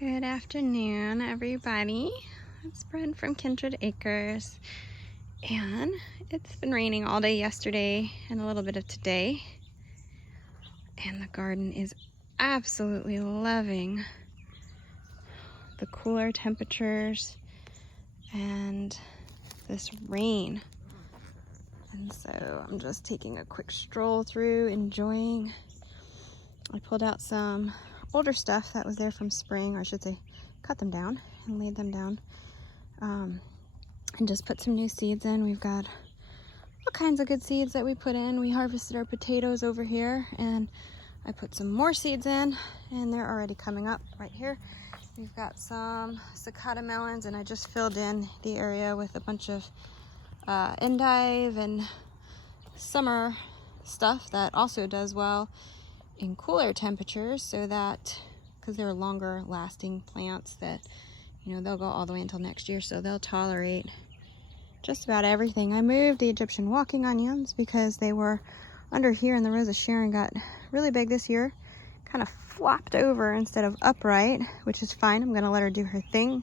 Good afternoon, everybody. It's Bren from Kindred Acres, and it's been raining all day yesterday and a little bit of today, and the garden is absolutely loving the cooler temperatures and this rain. And so I'm just taking a quick stroll through, enjoying. I pulled out some older stuff that was there from spring, or I should say cut them down and laid them down, and just put some new seeds in. We've got all kinds of good seeds that we put in. We harvested our potatoes over here, and I put some more seeds in, and they're already coming up right here. We've got some cicada melons, and I just filled in the area with a bunch of endive and summer stuff that also does well in cooler temperatures, so that, because they're longer lasting plants, that, you know, they'll go all the way until next year, so they'll tolerate just about everything. I moved the Egyptian walking onions because they were under here, and the Rose of Sharon got really big this year, kind of flopped over instead of upright, which is fine. I'm gonna let her do her thing,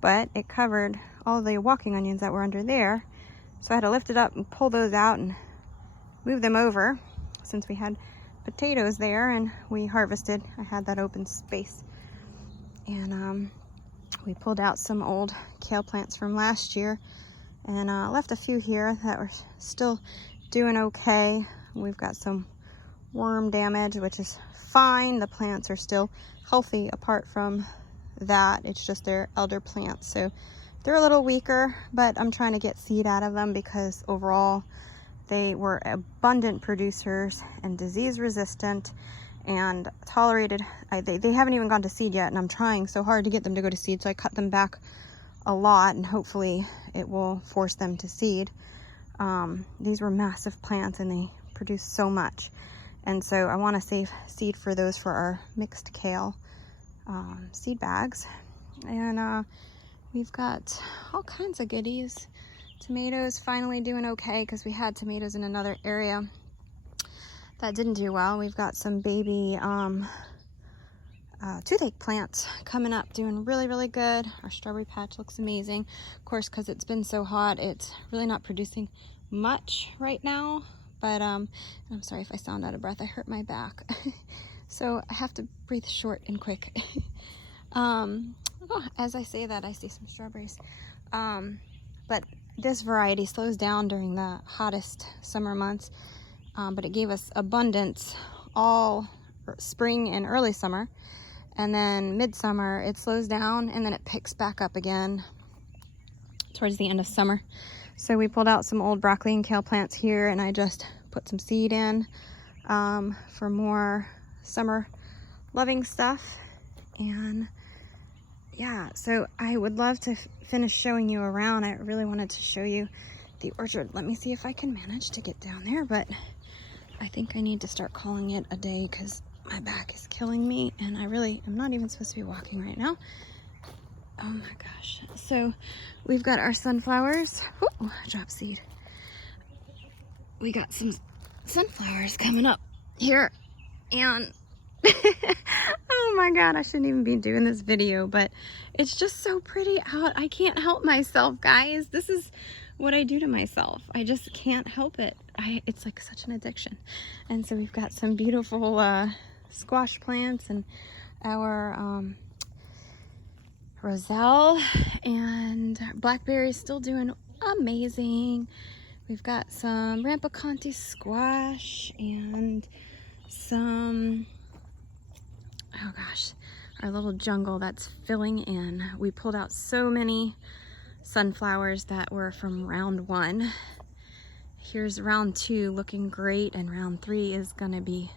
but it covered all the walking onions that were under there, so I had to lift it up and pull those out and move them over, since we had potatoes there and we harvested. I had that open space, and we pulled out some old kale plants from last year and left a few here that were still doing okay. We've got some worm damage, which is fine. The plants are still healthy apart from that. It's just they're elder plants, so they're a little weaker, but I'm trying to get seed out of them because overall they were abundant producers and disease resistant and tolerated. They haven't even gone to seed yet, and I'm trying so hard to get them to go to seed, so I cut them back a lot, and hopefully it will force them to seed. These were massive plants and they produce so much, and so I want to save seed for those for our mixed kale seed bags. And we've got all kinds of goodies. Tomatoes finally doing okay, because we had tomatoes in another area that didn't do well. We've got some baby toothache plants coming up, doing really good. Our strawberry patch looks amazing. Of course, because it's been so hot, it's really not producing much right now, but I'm sorry if I sound out of breath. I hurt my back. So I have to breathe short and quick. As I say that, I see some strawberries. But this variety slows down during the hottest summer months, but it gave us abundance all spring and early summer, and then midsummer it slows down, and then it picks back up again towards the end of summer. So we pulled out some old broccoli and kale plants here, and I just put some seed in for more summer loving stuff. And yeah, so I would love to finish showing you around. I really wanted to show you the orchard. Let me see if I can manage to get down there, but I think I need to start calling it a day because my back is killing me, and I really am not even supposed to be walking right now. Oh my gosh. So we've got our sunflowers. Ooh, drop seed. We got some sunflowers coming up here, and oh my god, I shouldn't even be doing this video, but it's just so pretty out. I can't help myself, guys. This is what I do to myself. I just can't help it. It's like such an addiction. And so we've got some beautiful squash plants, and our roselle and blackberries still doing amazing. We've got some rampicanti squash and some, oh gosh, our little jungle that's filling in. We pulled out so many sunflowers that were from round 1. Here's round 2 looking great, and round 3 is gonna be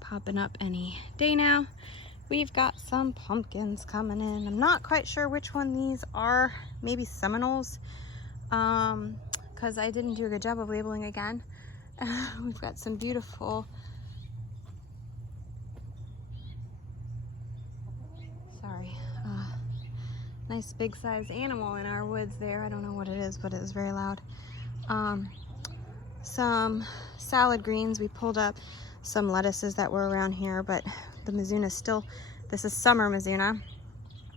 popping up any day now. We've got some pumpkins coming in. I'm not quite sure which one these are. Maybe Seminoles, because I didn't do a good job of labeling again. We've got some beautiful, nice big size animal in our woods there. I don't know what it is, but it was very loud. Some salad greens. We pulled up some lettuces that were around here, but the Mizuna's still This is summer Mizuna,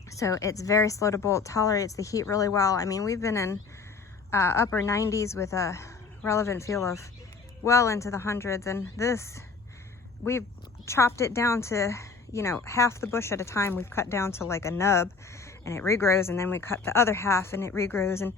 so it's very slow to bolt, tolerates the heat really well. I mean, we've been in upper 90s with a relevant feel of well into the hundreds, and this, we've chopped it down to, you know, half the bush at a time. We've cut down to like a nub, and it regrows, and then we cut the other half and it regrows, and